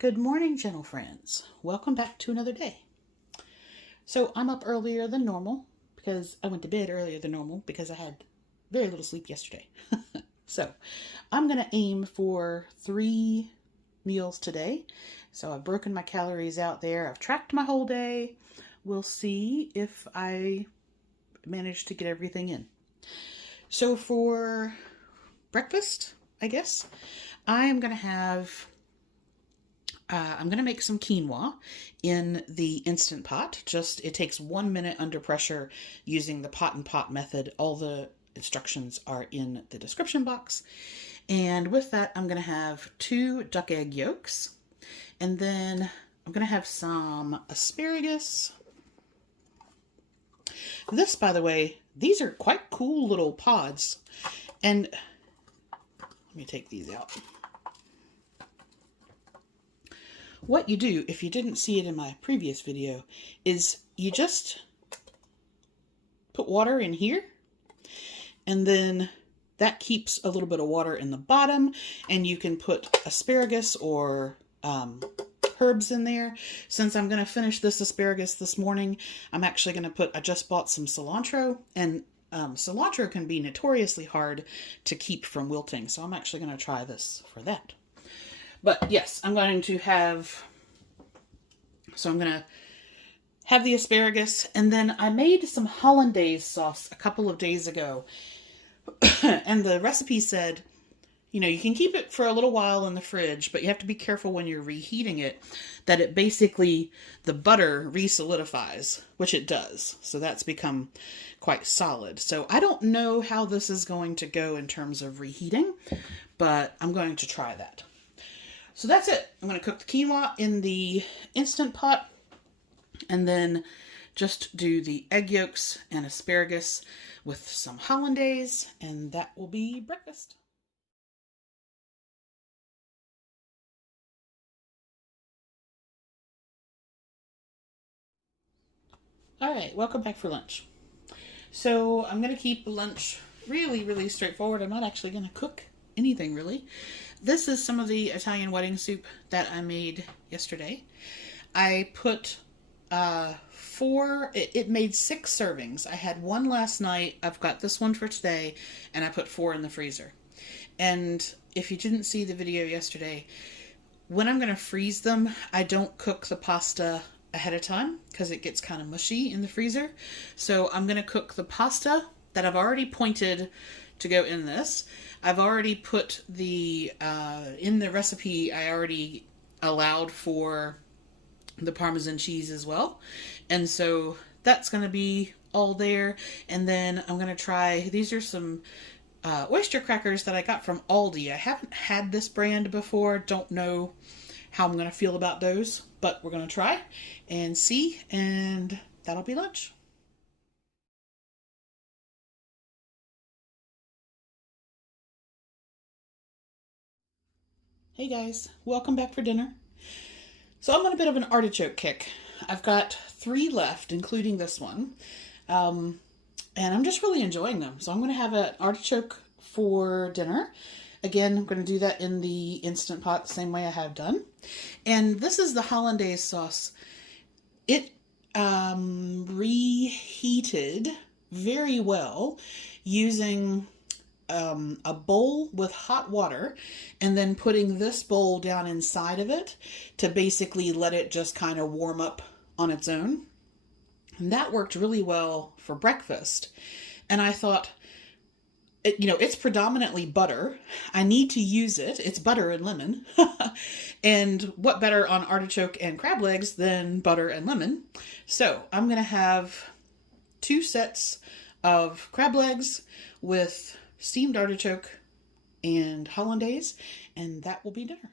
Good morning, gentle friends. Welcome back to another day. So I'm up earlier than normal because I went to bed earlier than normal because I had very little sleep yesterday. So I'm going to aim for 3 meals today. So I've broken my calories out there. I've tracked my whole day. We'll see if I manage to get everything in. So for breakfast, I guess, I'm going to make some quinoa in the Instant Pot. It takes 1 minute under pressure using the pot and pot method. All the instructions are in the description box. And with that, I'm going to have 2 duck egg yolks. And then I'm going to have some asparagus. This, by the way, these are quite cool little pods. And let me take these out. What you do, if you didn't see it in my previous video, is you just put water in here, and then that keeps a little bit of water in the bottom, and you can put asparagus or herbs in there. Since I'm going to finish this asparagus this morning, I'm actually going to I just bought some cilantro, and cilantro can be notoriously hard to keep from wilting, so I'm actually going to try this for that. But yes, I'm going to have the asparagus, and then I made some Hollandaise sauce a couple of days ago. And the recipe said, you know, you can keep it for a little while in the fridge, but you have to be careful when you're reheating it, that it basically, the butter re-solidifies, which it does. So that's become quite solid. So I don't know how this is going to go in terms of reheating, but I'm going to try that. So that's it. I'm going to cook the quinoa in the Instant Pot and then just do the egg yolks and asparagus with some Hollandaise, and that will be breakfast. All right, welcome back for lunch. So I'm going to keep lunch really, really straightforward. I'm not actually going to cook anything really. This is some of the Italian wedding soup that I made yesterday. I put it made 6 servings. I had 1 last night. I've got this one for today, and I put 4 in the freezer. And if you didn't see the video yesterday, when I'm going to freeze them, I don't cook the pasta ahead of time because it gets kind of mushy in the freezer. So I'm going to cook the pasta that I've already pointed to go in this. I've already put in the recipe, I already allowed for the Parmesan cheese as well. And so that's going to be all there. And then I'm going to try, these are some oyster crackers that I got from Aldi. I haven't had this brand before. Don't know how I'm going to feel about those, but we're going to try and see, and that'll be lunch. Hey guys, welcome back for dinner. So I'm on a bit of an artichoke kick. I've got 3 left, including this one. And I'm just really enjoying them. So I'm going to have an artichoke for dinner. Again, I'm going to do that in the Instant Pot the same way I have done. And this is the Hollandaise sauce. It reheated very well using a bowl with hot water and then putting this bowl down inside of it to basically let it just kind of warm up on its own. And that worked really well for breakfast. And I thought, it's predominantly butter. I need to use it. It's butter and lemon. And what better on artichoke and crab legs than butter and lemon? So I'm going to have 2 sets of crab legs with steamed artichoke and Hollandaise, and that will be dinner.